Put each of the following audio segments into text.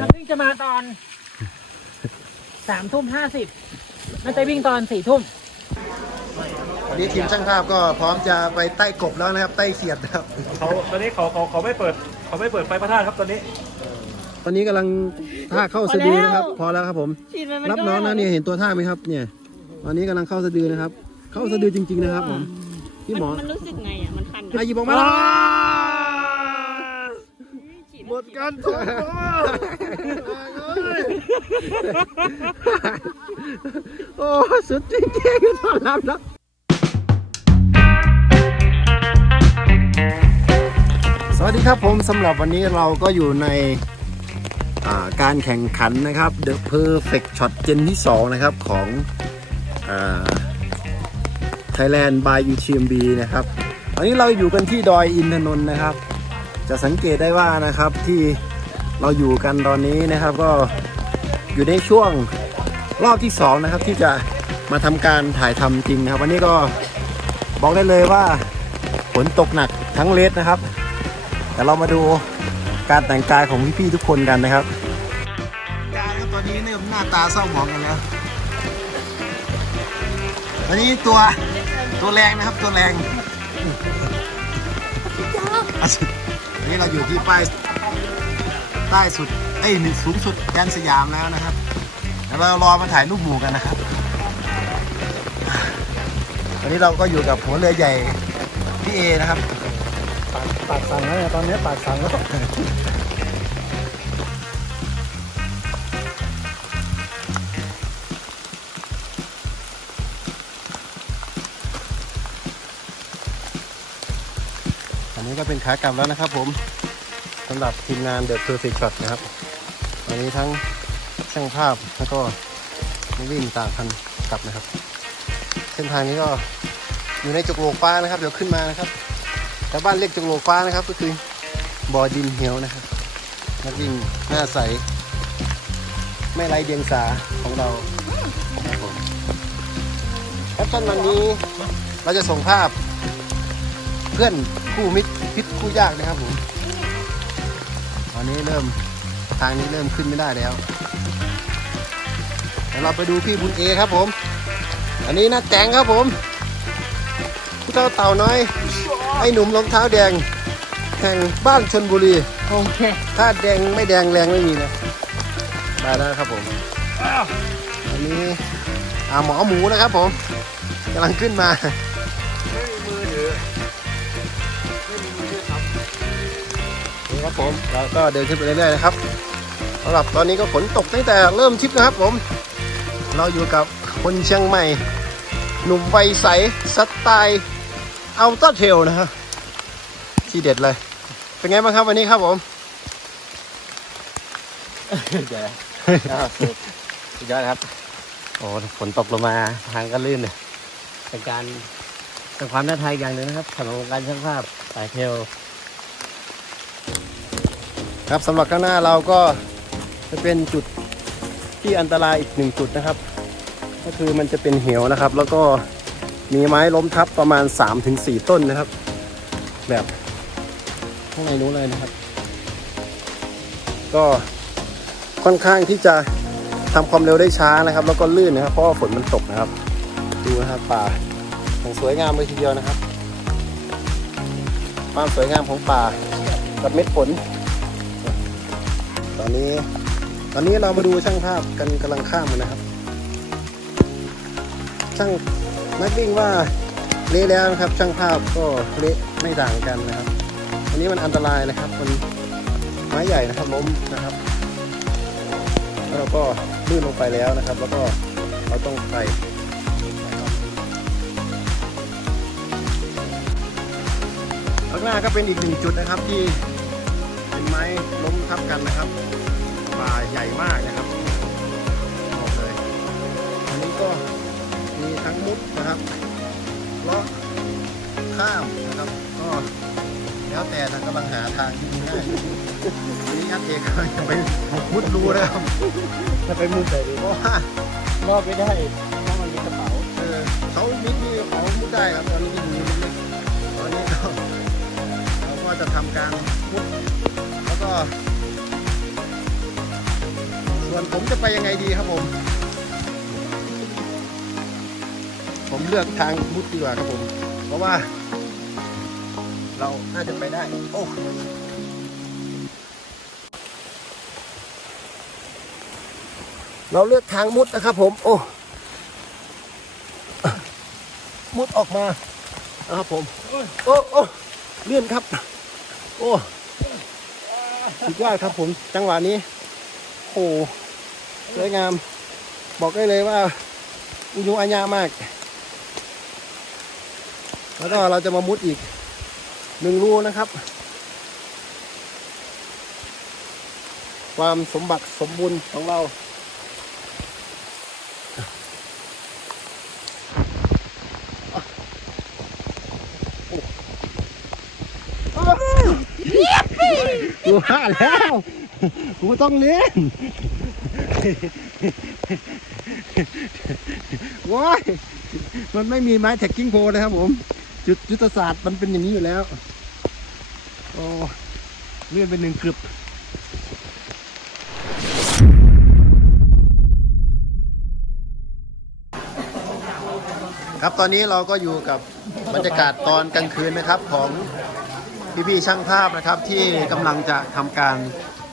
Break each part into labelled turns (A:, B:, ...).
A: นักวิ่งจะมาตอนสามทุ่มห้าสิบน่าจะวิ่งตอนสี่ทุ่ม
B: วันนี้ทีมช่างภาพก็พร้อมจะไปใต้กบแล้วนะครับ ใต้เขียดนะครับ
C: เขาตอนนี้เขาเขาเขาไม่เปิด เขาไม่เปิดไฟพระธาตุครับตอนนี้
B: ตอนนี้กำลังท่าเข้าสะดือนะครับ พอแล้วครับผม
D: ฉีดมันมัน
B: รับ
D: ก็
B: น้องนะเนี่ยเห็นตัวท่าไหมครับ เนี่ย ตอนนี้กำลังเข้าสะดือนะครับ เข้าสะดือจริง ๆนะครับผมพี่หมอ
D: มันรู้สึกไงอะ มันคัน
B: ไอาหยิบออกมาแล้ว
D: ฉี
B: ห มดกันทุกโอ้สุดจริงๆต้อนรับแล้วสวัสดีครับผมสำหรับวันนี้เราก็อยู่ในการแข่งขันนะครับ The Perfect Shot เจนที่ 2 นะครับของอ Thailand by UTMB นะครับตอนนี้เราอยู่กันที่ดอยอินทนนท์นะครับ จะสังเกตได้ว่านะครับที่เราอยู่กันตอนนี้นะครับ ก็อยู่ในช่วงรอบที่สองนะครับที่จะมาทำการถ่ายทำจริงนะครับ วันนี้ก็บอกได้เลยว่าฝนตกหนักทั้งเลสนะครับ แต่เรามาดูการแต่งกายของพี่ๆทุกคนกันนะครับการครับตอนนี้เริ่มหน้าตาเศร้าหมองกันแล้วตอนนี้ตัวตัวแรงนะครับตัวแรงอั นี้เราอยู่ที่ป้ายใต้สุดเอ้ยสูงสุดแกนสยามแล้วนะครับแล้วเรารอมาถ่ายรูปหมู่กันนะครับวันนี้เราก็อยู่กับหัวเรือใหญ่พี่เอนะครับปากสั่งแล้วเนี่ยตอนนี้ปากสั่งแล้ว นนี้ก็เป็นขากลับแล้วนะครับผมสำหรับทีมงานเด e ะ Perfect Shot นะครับตอนนี้ทั้งช่างภาพแล้วก็นักวิ่งต่างคันกลับนะครับ เส้นทางนี้ก็อยู่ในจุกโลกฟ้านะครับ เดี๋ยวขึ้นมานะครับแต่บ้านเรียกจุกโลกฟ้านะครับ ก็คือบ่อดินเหี่ยวนะครับนักวิ่งหน้าใส ไม่ไรเดียงสาของเราครับผมแคปชั่นวันนี้เราจะส่งภาพเพื่อน คู่มิตรพิษคู่ยากนะครับผมตอนนี้เริ่มทางนี้เริ่มขึ้นไม่ได้แล้วเดี๋ยวเราไปดูพี่บุญเอครับผม อันนี้นะแจงครับผมผู้เท่าเต่าน้อยไอ้หนุ่มรองเท้าแดงแห่งบ้านชนบุรี
A: โอเค
B: ถ้าแดงไม่แดงแรงไม่มีนะมาแล้วครับผมอันนี้อาหมอหมูนะครับผมกำลังขึ้นมา นี่ครับผมเราก็เดินขึ้นไปเรื่อยๆนะครับสำหรับตอนนี้ก็ฝนตกตั้งแต่เริ่มทริปนะครับผม เราอยู่กับคนเชียงใหม่ หนุ่มวัยใสสไตล์อัลต้าเทลนะครับที่เด็ดเลย เป็นไงบ้างครับวันนี้ครับผม
E: เดี๋ยวก็สุดสุดยอดครับ โอ้ฝนตกลงมาทางก็ลื่นเลยเป็นการเป็นความท้าทายอีกอย่างหนึ่งนะครับสำหรับวงการช่างภาพสายเทล
B: ครับสำหรับข้างหน้าเราก็จะเป็นจุดที่อันตรายอีกหนึ่งจุดนะครับ ก็คือมันจะเป็นเหวนะครับ แล้วก็มีไม้ล้มทับประมาณ 3-4 ต้นนะครับ แบบข้างในนู้นเลยนะครับ ก็ค่อนข้างที่จะทำความเร็วได้ช้านะครับ แล้วก็ลื่นนะครับ เพราะว่าฝนมันตกนะครับ ดูนะครับป่าอย่างสวยงามเลยทีเดียวนะครับ ความสวยงามของป่ากับเม็ดฝน ตอนนี้ ตอนนี้เรามาดูช่างภาพกันกำลังข้ามกันนะครับ ช่างนักวิ่งว่าเละแล้วนะครับ ช่างภาพก็เละไม่ต่างกันนะครับ อันนี้มันอันตรายนะครับ มันไม้ใหญ่นะครับล้มนะครับแล้วเราก็ลื่นลงไปแล้วนะครับ แล้วก็เราต้องไปข้างหน้าก็เป็นอีกหนึ่งจุดนะครับที่ ล้มทับกันนะครับป่าใหญ่มากนะครับบอกเลยอันนี้ก็มีทั้งมุดนะครับเลาะข้ามนะครับ ก็แล้วแต่ทางกำลังหาทางที่ง่ายอันนี้ยัดเอกกำลังจะไปมุดรูนะครับ
E: จะไปมุมไหนดี
B: เพราะว่าร
E: อบไม่ได้เพราะมันมีกระเป๋า
B: เออเขามิดนี่เขามุดได้ครับตอนนี้ก็มีมุดตอนนี้ก็เราก็จะทำการมุด แล้วก็วนผมจะไปยังไงดีครับผม ผมเลือกทางมุดดีกว่าครับผม เพราะว่า เราน่าจะไปได้ โอ้เราเลือกทางมุดนะครับผม โอ้ มุดออกมานะครับผม โอ้ โอ้ เลื่อนครับ โอ้ สุดยอดครับผมจังหวะนี้โอ้สวยงาม บอกได้เลยว่าอุยุอัญญามาก แล้วก็เราจะมามุดอีกหนึ่งรูนะครับ ความสมบัติสมบูรณ์ของเรา ว่าแล้ว กูต้องเล่นว้ายมันไม่มีไม้แท็กกิ้งโพนะครับผม จุดยุทธศาสตร์มันเป็นอย่างนี้อยู่แล้ว โอ้เลื่อนเป็นหนึ่งกรึบครับตอนนี้เราก็อยู่กับบรรยากาศตอนกลางคืนนะครับของ พี่ๆช่างภาพนะครับที่กำลังจะทำการ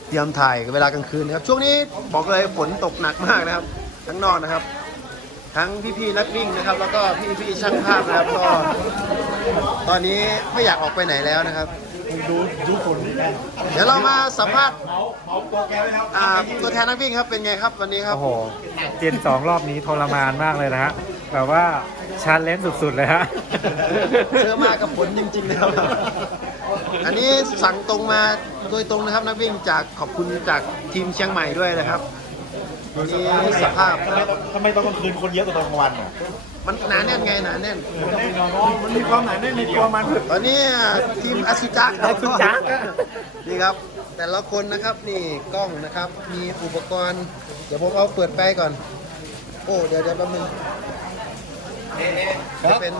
B: เตรียมถ่ายเวลากลางคืนนะครับ ช่วงนี้บอกเลยฝนตกหนักมากนะครับ ทั้งนอกนะครับ ทั้งพี่ๆนักวิ่งนะครับ แล้วก็พี่ๆช่างภาพนะครับก็ตอนนี้ไม่อยากออกไปไหนแล้วนะครับ
C: ดูดูฝนนี่นะ
B: เดี๋ยวเรามาสัมภาษณ์
C: เมาเมาตัวแกไว้แล้ว
B: อ่าตัวแทนนักวิ่งครับเป็นไงครับวันนี้ครับ
D: โอ้โหเจนสองรอบนี้ทรมานมากเลยนะฮะแบบว่าชาเลนจ์สุดๆเลยฮะ
B: เจอมากับผลจริงๆนะครับ อันนี้สั่งตรงมาโดยตรงนะครับนักวิ่งจากขอบคุณจากทีมเชียงใหม่ด้วยนะครับนี่สภาพ
C: ทำไมต้องทำไมตอนกลางคืนคนเยอะกว่าตอนกลางวันอะ
B: มันหนาแน่นไงหนาแน่น
C: มันมีความหนาแน่นในตัวมัน
B: ตอนนี้ทีมอาสุจัก
D: อาสุจัก
B: นี่ครับ แต่ละคนนะครับนี่กล้องนะครับ มีอุปกรณ์ เดี๋ยวผมเอาเปิดไปก่อน โอ้เดี๋ยวเดี๋ยวแป๊บนึงจะเป็น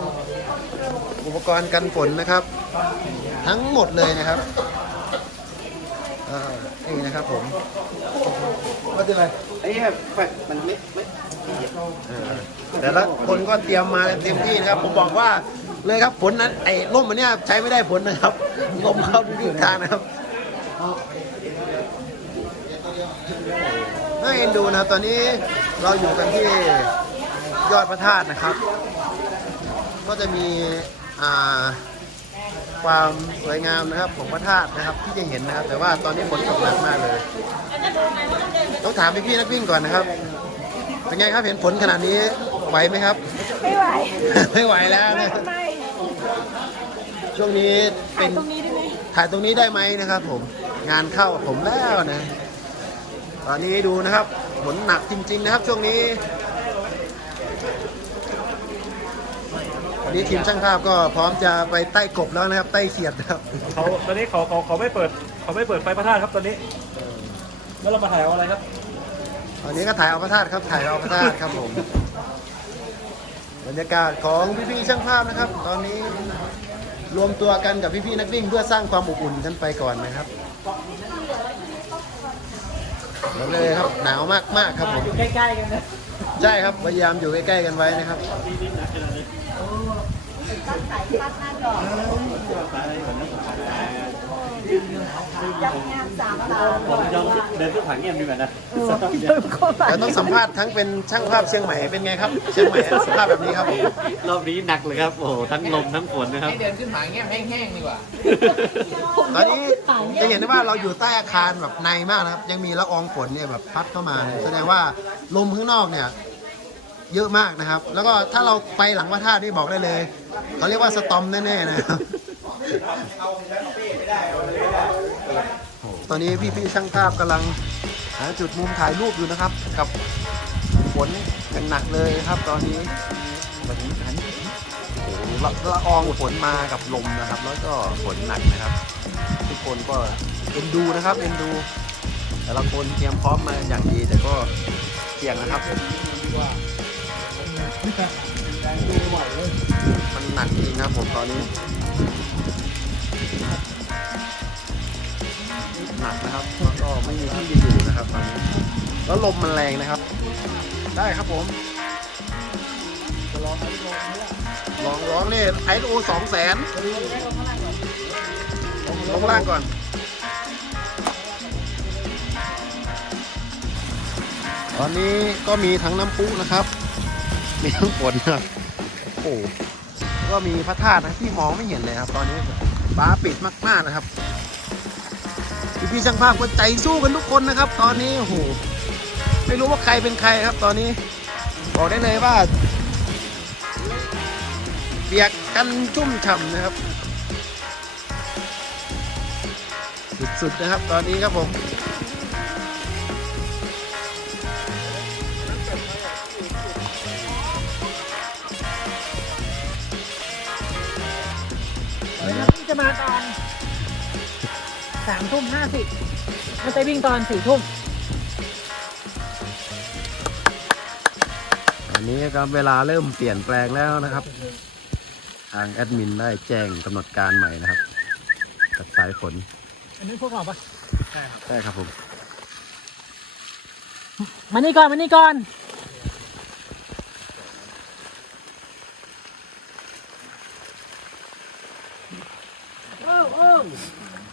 B: อุปกรณ์กันฝนนะครับ ทั้งหมดเลยนะครับอ่านี่นะครับผมว่าจะอะไร
E: ไอ้แฟกมันไม่ไม่
B: แต่ละคนก็เตรียมมาเต็มที่นะครับ ผมบอกว่าเลยครับผลนั้นไอ้ร่มอันเนี้ยใช้ไม่ได้ผลนะครับลมเข้าทุกทางนะครับน่าเอ็นดูนะครับ ตอนนี้เราอยู่กันที่ยอดพระธาตุนะครับ ก็จะมีอ่า ความสวยงามนะครับของพระธาตุนะครับที่จะเห็นนะครับ แต่ว่าตอนนี้ฝนตกหนักมากเลยต้องถามพี่ๆนักวิ่งก่อนนะครับเป็นไงครับเห็นผลขนาดนี้ไหวไหมครับ
F: ไม่ไหว
B: ไม่ไหวแล้ว
F: ไม่
B: นะ
F: ไม่
B: ช่วงนี้เป็น
F: ตรงนี้ได้ไหม
B: ถ่ายตรงนี้ได้ไหมนะครับ ผมงานเข้าผมแล้วนะ ตอนนี้ดูนะครับฝนหนักจริง ๆ นะครับ ช่วงนี้ วันนี้ทีมช่างภาพก็พร้อมจะไปใต้กบแล้วนะครับ ใต้เขียดนะครับ
C: เขาตอนนี้เขาเขาเขาไม่เปิดเขาไม่เปิดไฟพระธาตุครับตอนนี้แล้วเรามาถ่ายเอาอะไรครับ
B: ตอนนี้ก็ถ่ายเอาพระธาตุครับ ถ่ายเอาพระธาตุครับผม บรรยากาศของพี่ๆช่างภาพนะครับ ตอนนี้รวมตัวกันกับพี่ๆนักวิ่งเพื่อสร้างความอบอุ่นกันไปก่อนนะครับบอกเลยครับ หนาวมากๆครับผม
A: อยู่ใกล้ๆกันนะ
B: ใช่ครับ พยายามอยู่ใกล้ๆกันไว้นะครับ
F: ยังงานสามตา
C: ผมยอมเดินขึ้นผาเงียบดีกว่านะ
F: เติมเข้าไป
B: เราต้องสัมภาษณ์ทั้งเป็นช่างภาพเชียงใหม่เป็นไงครับ เชียงใหม่สภาพแบบนี้ครับผม
E: รอบนี้หนักเลยครับโอ้โหทั้งลมทั้งฝนนะครับ
G: ให้เดินขึ้นผาเงี้ยแห้งๆดีกว่า
B: ตอนนี้จะเห็นได้ว่าเราอยู่ใต้อาคารแบบในมากนะครับ ยังมีละอองฝนเนี่ยแบบพัดเข้ามาเนี่ยแสดงว่าลมข้างนอกเนี่ยเยอะมากนะครับ แล้วก็ถ้าเราไปหลังพระธาตุนี่บอกได้เลย เขาเรียกว่าสตอมแน่ๆนะครับตอนนี้พี่ๆช่างภาพกำลังหาจุดมุมถ่ายรูปอยู่นะครับ กับฝนอย่างหนักเลยครับ ตอนนี้แบบนี้หันโอ้โหละละอองฝนมากับลมนะครับ แล้วก็ฝนหนักนะครับ ทุกคนก็เอ็นดูนะครับเอ็นดู แต่ละคนเตรียมพร้อมมาอย่างดีแต่ก็เสี่ยงนะครับ มันหนักจริงครับผมตอนนี้ หนักนะครับแล้วก็ไม่มีที่จะอยู่นะครับตอนนี้ก็แล้วลมมันแรงนะครับ ได้ครับผมลองร้องนี่ไอโอสองแสนลงล่างก่อนตอนนี้ก็มีทั้งน้ำพุนะครับ มีทั้งฝนนะครับ โอ้ก็มีพระธาตุนะที่มองไม่เห็นเลยครับ ตอนนี้ฟ้าปิดมากๆนะครับพี่พี่ช่างภาพก็ใจสู้กันทุกคนนะครับ ตอนนี้โอ้โหไม่รู้ว่าใครเป็นใครครับ ตอนนี้บอกได้เลยว่าเปียกกันชุ่มฉ่ำนะครับ สุดๆนะครับ ตอนนี้ครับผม
A: จะมาตอนสามทุ่มห้าสิบมันจะวิ่งตอนสี่ทุ่ม
B: ตอนนี้ครับเวลาเริ่มเปลี่ยนแปลงแล้วนะครับ ทางแอดมินได้แจ้งกำหนดการใหม่นะครับกับสายฝน
A: อันนี้พวกเราปะ
B: ใช่ครับผม
A: มานี่ก่อนมานี่ก่อน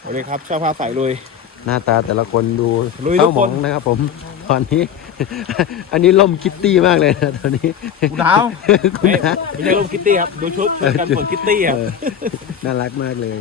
C: ส วัสดีครับชาวพาสายลุย
B: หน้าตาแต่ละคนดู
C: ลุย
B: เศร้า
C: ทุก
B: หม
C: ค
B: อนงนะครับ ผมตอนนี้ อันนี้ล่มคิตตี้มากเลยนะตอนนี้
C: คุณดาว
B: คุณ
C: ไม่
B: ดาว
C: ไม่ใช่ลมคิตตี้ครับ ดูชุดชุดกันฝนคิตตี้ครับ
B: เออน่ารักมากเลย